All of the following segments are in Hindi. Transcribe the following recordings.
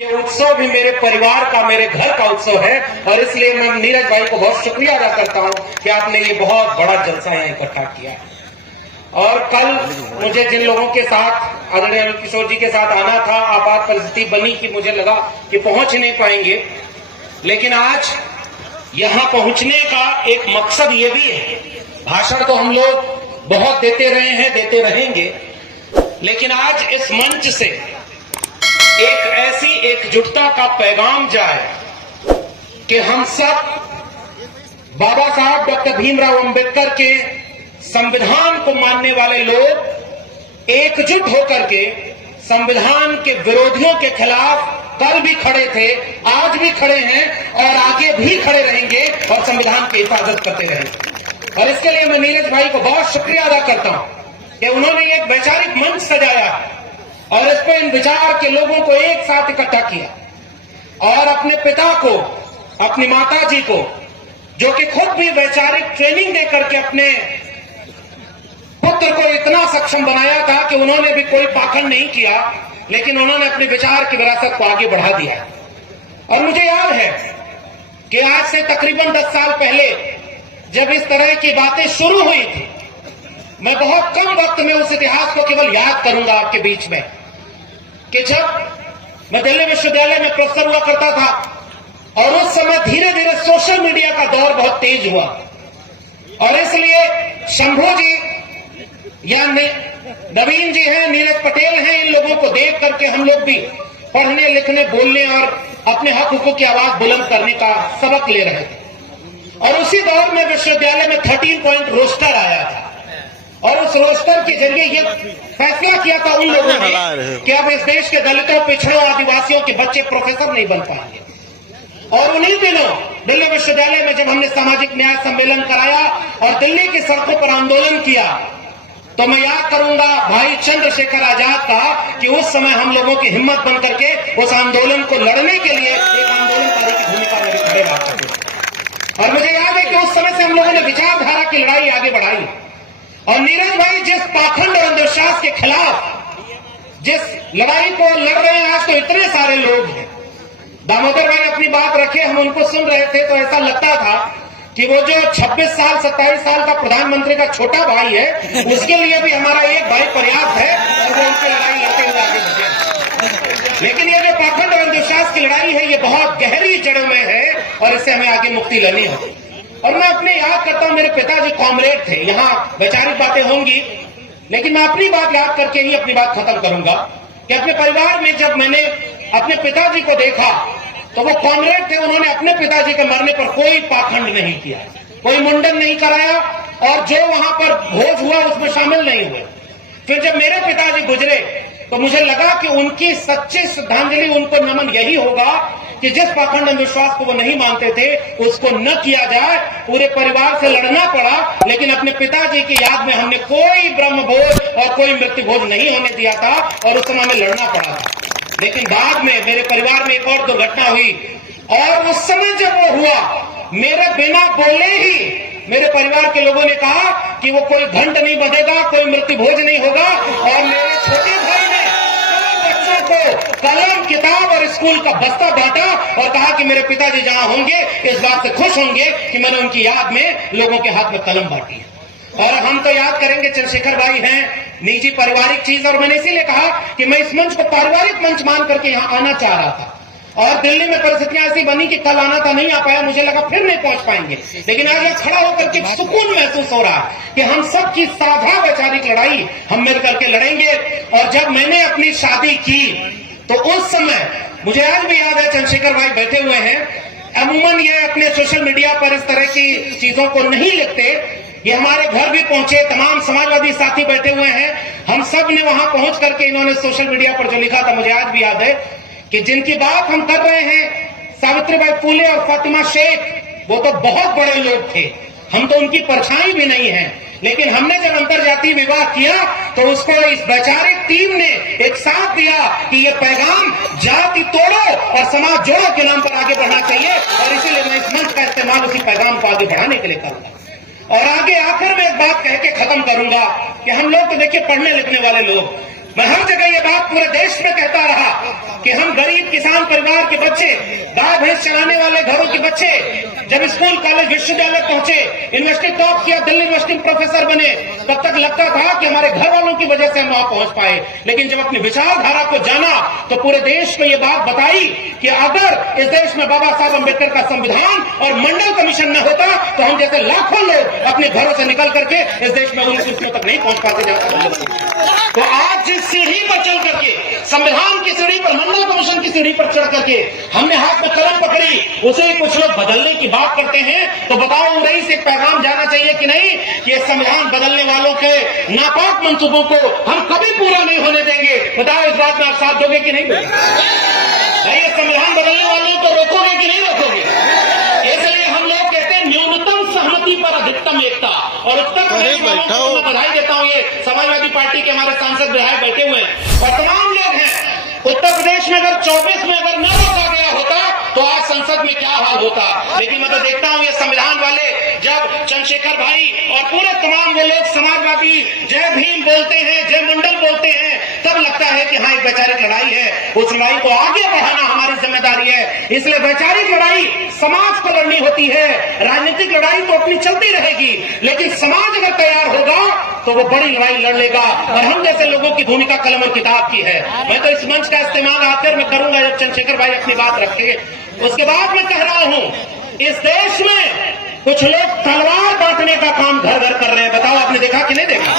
ये उत्सव भी मेरे परिवार का, मेरे घर का उत्सव है और इसलिए मैं नीरज भाई को बहुत शुक्रिया अदा करता हूं कि आपने ये बहुत बड़ा जलसा यहाँ इकट्ठा किया। और कल मुझे जिन लोगों के साथ आदरणीय अनिल किशोर जी के साथ आना था, आपात परिस्थिति बनी कि मुझे लगा कि पहुंच नहीं पाएंगे, लेकिन आज यहाँ पहुंचने का एक मकसद ये भी है। भाषण तो हम लोग बहुत देते रहे हैं, देते रहेंगे, लेकिन आज इस मंच से एक ऐसी एकजुटता का पैगाम जाए कि हम सब बाबा साहब डॉक्टर भीमराव अंबेडकर के संविधान को मानने वाले लोग एकजुट होकर के संविधान के विरोधियों के खिलाफ कल भी खड़े थे, आज भी खड़े हैं और आगे भी खड़े रहेंगे और संविधान की हिफाजत करते रहेंगे। और इसके लिए मैं नीरज भाई को बहुत शुक्रिया अदा करता हूं कि उन्होंने एक वैचारिक मंच सजाया और इस पर इन विचार के लोगों को एक साथ इकट्ठा किया और अपने पिता को, अपनी माता जी को, जो कि खुद भी वैचारिक ट्रेनिंग दे करके अपने पुत्र को इतना सक्षम बनाया था कि उन्होंने भी कोई पाखंड नहीं किया, लेकिन उन्होंने अपने विचार की विरासत को आगे बढ़ा दिया। और मुझे याद है कि आज से तकरीबन 10 साल पहले जब इस तरह की बातें शुरू हुई थी, मैं बहुत कम वक्त में उस इतिहास को केवल याद करूंगा आपके बीच में कि जब मैं दिल्ली विश्वविद्यालय में प्रोफेसर हुआ करता था और उस समय धीरे धीरे सोशल मीडिया का दौर बहुत तेज हुआ और इसलिए शंभू जी या नवीन जी हैं, नीरज पटेल हैं, इन लोगों को देख करके हम लोग भी पढ़ने, लिखने, बोलने और अपने हक हुकूक की आवाज बुलंद करने का सबक ले रहे थे। और उसी दौर में विश्वविद्यालय में 13 पॉइंट रोस्टर आया था और उस रोस्टर के जरिए ये फैसला किया था उन लोगों ने कि अब इस देश के दलितों, पिछड़ों, आदिवासियों के बच्चे प्रोफेसर नहीं बन पाएंगे। और उन्हीं दिनों दिल्ली विश्वविद्यालय में जब हमने सामाजिक न्याय सम्मेलन कराया और दिल्ली की सड़कों पर आंदोलन किया, तो मैं याद करूंगा भाई चंद्रशेखर आजाद का कि उस समय हम लोगों की हिम्मत बन करके उस आंदोलन को लड़ने के लिए एक आंदोलनकारी की भूमिका में खड़े रहा करते। और मुझे याद है कि उस समय से हम लोगों ने विचारधारा की लड़ाई आगे बढ़ाई और नीरज भाई जिस पाखंड और अंधविश्वास के खिलाफ जिस लड़ाई को लड़ रहे हैं, आज तो इतने सारे लोग हैं। दामोदर भाई अपनी बात रखे, हम उनको सुन रहे थे तो ऐसा लगता था कि वो जो 26 साल 27 साल का प्रधानमंत्री का छोटा भाई है, उसके लिए भी हमारा एक भाई पर्याप्त है और वो उनकी लड़ाई लड़ते हुए आगे बढ़े। लेकिन ये जो पाखंड और अंधविश्वास की लड़ाई है, ये बहुत गहरी जड़ों में है और इससे हमें आगे मुक्ति लेनी होगी। और मैं अपने याद करता हूं, मेरे पिताजी कॉमरेड थे, यहाँ वैचारिक बातें होंगी, लेकिन मैं अपनी बात याद करके ही अपनी बात खत्म करूंगा कि अपने परिवार में जब मैंने अपने पिताजी को देखा तो वो कॉमरेड थे, उन्होंने अपने पिताजी के मरने पर कोई पाखंड नहीं किया, कोई मुंडन नहीं कराया और जो वहां पर भोज हुआ उसमें शामिल नहीं हुए। फिर जब मेरे पिताजी गुजरे तो मुझे लगा कि उनकी सच्ची श्रद्धांजलि, उनको नमन यही होगा कि जिस पाखंड अंधविश्वास को वो नहीं मानते थे उसको न किया जाए। पूरे परिवार से लड़ना पड़ा, लेकिन अपने पिताजी की याद में हमने कोई ब्रह्मभोज और कोई मृत्यु भोज नहीं होने दिया था और उस समय हमें लड़ना पड़ा था। लेकिन बाद में मेरे परिवार में एक और दुर्घटना हुई और उस समय जब वो हुआ, मेरे बिना बोले ही मेरे परिवार के लोगों ने कहा कि वो कोई घंट नहीं बंधेगा, कोई मृत्यु भोज नहीं होगा। और मेरे छोटे भाई ने बच्चों को कलम, किताब और स्कूल का बस्ता बांटा और कहा कि मेरे पिताजी जहां होंगे इस बात से खुश होंगे कि मैंने उनकी याद में लोगों के हाथ में कलम बांटी है। और हम तो याद करेंगे, चंद्रशेखर भाई हैं, निजी पारिवारिक चीज, और मैंने इसीलिए कहा कि मैं इस मंच को पारिवारिक मंच मान करके यहाँ आना चाह रहा था। और दिल्ली में परिस्थितियां ऐसी बनी कि कल आना था, नहीं आ पाया, मुझे लगा फिर नहीं पहुंच पाएंगे, लेकिन आज यहाँ खड़ा होकर के सुकून महसूस हो रहा है कि हम सबकी साझा वैचारिक लड़ाई हम मिल करके लड़ेंगे। और जब मैंने अपनी शादी की तो उस समय मुझे आज भी याद है, चंद्रशेखर भाई बैठे हुए हैं, अमूमन ये अपने सोशल मीडिया पर इस तरह की चीजों को नहीं लिखते, ये हमारे घर भी पहुंचे, तमाम समाजवादी साथी बैठे हुए हैं, हम सब ने वहां पहुंच करके इन्होंने सोशल मीडिया पर जो लिखा था, मुझे आज भी याद है कि जिनकी बात हम कर रहे हैं, सावित्रीबाई फुले और फातिमा शेख, वो तो बहुत बड़े लोग थे, हम तो उनकी परछाई भी नहीं है। लेकिन हमने जब अंतरजातीय विवाह किया तो उसको इस वैचारिक टीम ने एक साथ दिया कि ये पैगाम जाति तोड़ो और समाज जोड़ो के नाम पर आगे बढ़ना चाहिए। और इसीलिए मैं इस मंच का इस्तेमाल उसी पैगाम को आगे बढ़ाने के लिए करूंगा। और आगे आखिर में एक बात कह के खत्म करूंगा कि हम लोग तो देखिए पढ़ने लिखने वाले लोग, मैं हर जगह ये बात पूरे देश में कहता रहा कि कि हम गरीब किसान परिवार के बच्चे, गाय भैंस चलाने वाले घरों के बच्चे जब स्कूल कॉलेज विश्वविद्यालय पहुंचे, यूनिवर्सिटी टॉप किया, दिल्ली यूनिवर्सिटी में प्रोफेसर बने, तब तक लगता था कि हमारे घर वालों की वजह से हम वहां पहुंच पाए। लेकिन जब अपनी विचारधारा को जाना तो पूरे देश को ये बात बताई कि अगर इस देश में बाबा साहब अम्बेडकर का संविधान और मंडल कमीशन न होता तो हम जैसे लाखों लोग अपने घरों से निकल करके इस देश में उन कुर्सियों तक नहीं पहुंच पाते जाते। तो आज जिस सीढ़ी पर चल करके, संविधान की सीढ़ी पर, मंडल कमीशन की सीढ़ी पर चढ़ करके हमने हाथ में कलम पकड़ी, उसे कुछ लोग बदलने की बात करते हैं। तो बताओ रही से एक पैगाम जाना चाहिए कि नहीं कि ये संविधान बदलने वालों के नापाक मंसूबों को हम कभी पूरा नहीं होने देंगे। बताओ इस बात में आप साथ दोगे कि नहीं दोगे? ये संविधान बदलने वालों को रोकोगे कि नहीं रोकोगे? इसलिए हम लोग कहते हैं न्यूनतम सहमति पर अधिकतम एकता। और उत्तर प्रदेश वालों को मैं बधाई देता हूं, ये समाजवादी पार्टी के हमारे सांसद विधायक बैठे हुए हैं और तमाम लोग हैं। उत्तर प्रदेश में अगर 24 में अगर न रोका गया होता तो आज संसद में क्या हाल होता। लेकिन मैं तो देखता हूं ये संविधान वाले जब चंद्रशेखर भाई और पूरे तमाम वो लोग समाजवादी जय भीम बोलते हैं, जय मंडल बोलते हैं, तब लगता है कि हाँ एक वैचारिक लड़ाई है, उस लड़ाई को आगे बढ़ाना हमारी जिम्मेदारी है। इसलिए वैचारिक लड़ाई समाज को लड़नी होती है, राजनीतिक लड़ाई तो अपनी चलती रहेगी, लेकिन समाज अगर तैयार होगा तो वो बड़ी लड़ाई लड़ लेगा। और हम जैसे लोगों की भूमिका कलम और किताब की है। मैं तो इस मंच का इस्तेमाल आखिर में करूंगा जब चंद्रशेखर भाई अपनी बात रखेंगे। उसके बाद मैं कह रहा हूं, इस देश में कुछ लोग तलवार बांटने का काम घर घर कर रहे हैं। बताओ आपने देखा कि नहीं देखा?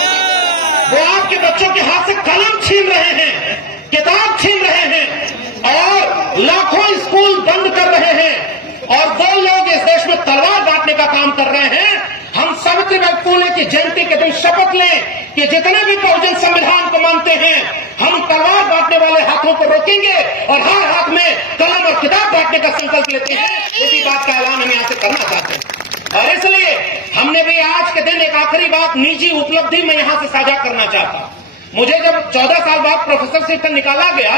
वो आपके बच्चों के हाथ से कलम छीन रहे हैं, किताब छीन रहे हैं और लाखों स्कूल बंद कर रहे हैं। और वो लोग इस देश में तलवार बांटने का काम कर रहे हैं। हम सावित्रीबाई फुले की जयंती के दिन शपथ लें कि जितने भी बहुजन संविधान को मानते हैं, हम तलवार बांटने वाले हाथों को रोकेंगे और हर हाथ में कलम और किताब बांटने का संकल्प लेते हैं। इसी बात का ऐलान हम यहां से करना चाहते हैं। और इसलिए हमने भी आज के दिन एक आखिरी बात, निजी उपलब्धि में यहां से साझा करना चाहता। मुझे जब 14 साल बाद प्रोफेसर से निकाला गया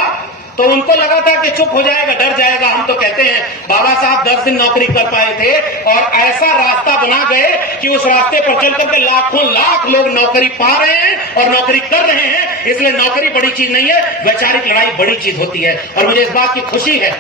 तो उनको लगा था कि चुप हो जाएगा, डर जाएगा। हम तो कहते हैं बाबा साहब 10 दिन नौकरी कर पाए थे और ऐसा रास्ता बना गए कि उस रास्ते पर चल करके लाखों लाख लोग नौकरी पा रहे हैं और नौकरी कर रहे हैं। इसलिए नौकरी बड़ी चीज नहीं है, वैचारिक लड़ाई बड़ी चीज होती है। और मुझे इस बात की खुशी है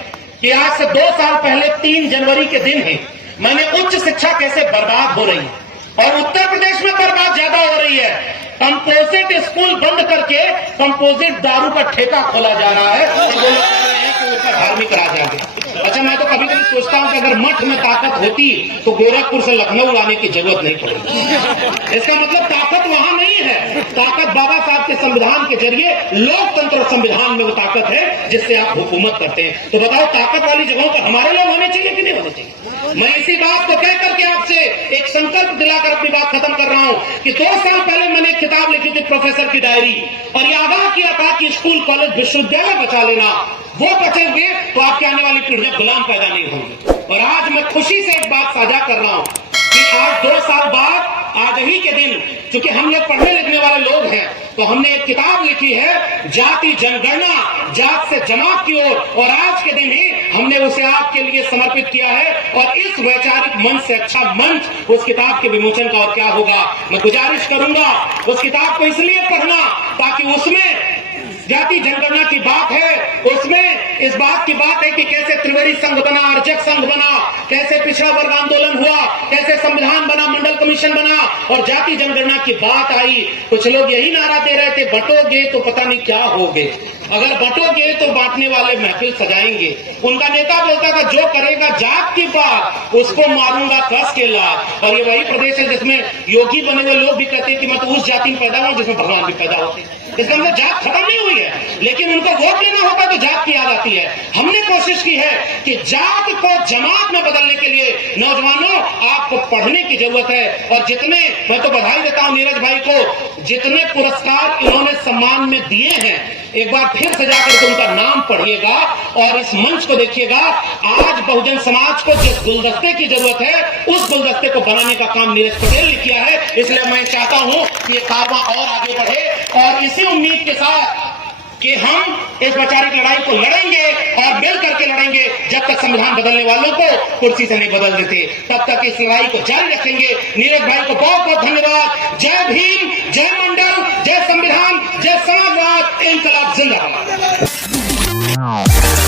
कि आज से 2 साल पहले 3 जनवरी के दिन ही मैंने उच्च शिक्षा कैसे बर्बाद हो रही है और उत्तर प्रदेश में बर्बाद ज्यादा हो रही है। कंपोजिट स्कूल बंद करके कंपोजिट दारू का ठेका खोला जा रहा है और वो लोग कह रहे हैं कि उसका धार्मिक राज आ गया। अच्छा, मैं तो कभी कभी सोचता हूं कि अगर मठ में ताकत होती तो गोरखपुर से लखनऊ लाने की जरूरत नहीं पड़ेगी। इसका मतलब ताकत वहां नहीं है, ताकत बाबा साहब के संविधान के जरिए लोकतंत्र संविधान में वो ताकत है जिससे आप हुकूमत करते हैं। तो बताओ ताकत वाली जगहों पर हमारे लोग होने चाहिए कि नहीं होने चाहिए? मैं इसी बात को कह करके आपसे एक संकल्प दिलाकर अपनी बात खत्म कर रहा हूं कि 2 साल पहले मैंने किताब लिखी थी प्रोफेसर की डायरी और ये आगाह किया था कि स्कूल कॉलेज विश्वविद्यालय बचा लेना। वो बचेंगे तो आपके आने वाली पीढ़ियां गुलाम पैदा नहीं होंगी। और आज मैं खुशी से एक बात साझा कर रहा हूं कि आज 2 साल बाद आज ही के दिन, क्योंकि हम लोग पढ़ने लिखने वाले लोग हैं, तो हमने एक किताब लिखी है जाति जनगणना जात से जमात की ओर, और आज के दिन ही हमने उसे आपके लिए समर्पित किया है। और इस वैचारिक मंच से अच्छा मंच उस किताब के विमोचन का और क्या होगा। मैं गुजारिश करूंगा उस किताब को इसलिए पढ़ना ताकि उसमें जाति जनगणना की बात है, उसमें इस बात की बात है कि कैसे त्रिवेणी संघ बना, अर्जक संघ बना, कैसे पिछड़ा वर्ग आंदोलन हुआ, कैसे संविधान बना, मंडल कमीशन बना और जाति जनगणना की बात आई। कुछ लोग यही नारा दे रहे थे, बंटोगे तो पता नहीं क्या होगे, अगर बंटोगे तो बांटने वाले महफिल सजाएंगे। उनका नेता बोलता था जो करेगा जात की बात उसको मारूंगा कस के लात। और ये वही प्रदेश है जिसमें योगी बने हुए लोग भी कहते हैं कि मैं तो उस जाति में पैदा हुआ जिसमें भगवान भी पैदा होते हैं। इसका मतलब जात खत्म नहीं हुई है, लेकिन उनको वोट लेना होता तो जात की याद आती है। हमने कोशिश की है कि जात को जमात में बदलने के लिए नौजवानों आपको पढ़ने की जरूरत है। और जितने, मैं तो बधाई देता हूं नीरज भाई को, जितने पुरस्कार इन्होंने सम्मान में दिए हैं, एक बार फिर से जाकर के उनका नाम पढ़िएगा और इस मंच को देखिएगा। आज बहुजन समाज को जिस गुलदस्ते की जरूरत है उस गुलदस्ते को बनाने का काम नीरज पटेल ने किया है। इसलिए मैं चाहता हूं कि ये कारवां और आगे बढ़े और इसी उम्मीद के साथ कि हम इस वैचारिक लड़ाई को लड़ेंगे और मिल करके लड़ेंगे जब तक संविधान बदलने वालों को कुर्सी से नहीं बदल देते, तब तक इस लड़ाई को जारी रखेंगे। नीरज भाई को बहुत बहुत धन्यवाद। जय भीम, जय मंडल, जय संविधान, जय समाजवाद, इंकलाब जिंदाबाद। Wow.